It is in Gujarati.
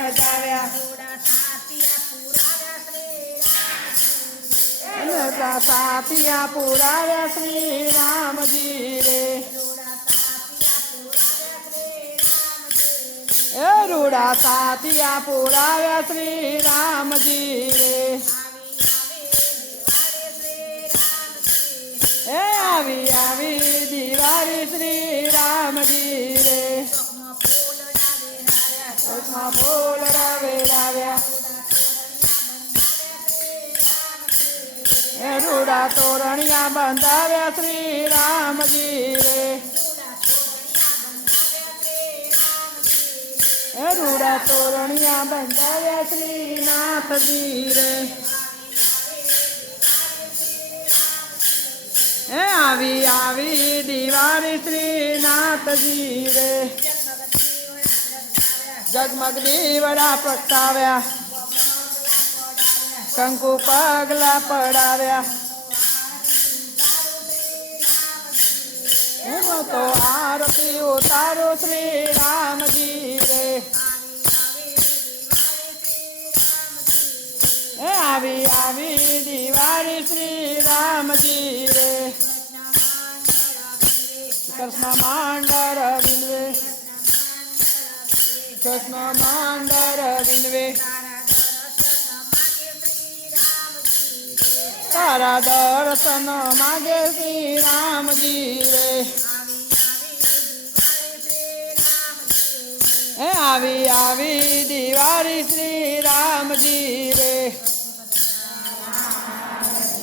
બજાવ્યા સાથિયા પુરાવ્યા શ્રી રામજી રે એ રૂડા સાથિયા પુરાવ્યા શ્રી રામજી રે એ આવી આવી દિવાળી શ્રી રામજી રે ફૂલ રાવ્યા એ રૂડા તોરણિયા બંધાવ્યા શ્રી રામજી રે એ રૂડા તોરણિયા બંધાવ્યા શ્રીનાથજી રે એ આવી આવી દિવાળી શ્રીનાથજી રે જગમગ દીવડા પ્રગટાવ્યા કંકુ પગલા પડાવ્યા એનો તો આરતી ઉતારો શ્રી રામજી રે એ આવી આવી દિવાળી શ્રી રામજી રે કૃષ્ણ માંડર વિનવે કૃષ્ણ માંડર વિનવે તારા દર્શન માગે શ્રી રામજી રે એ આવી આવી દિવાળી શ્રી રામજી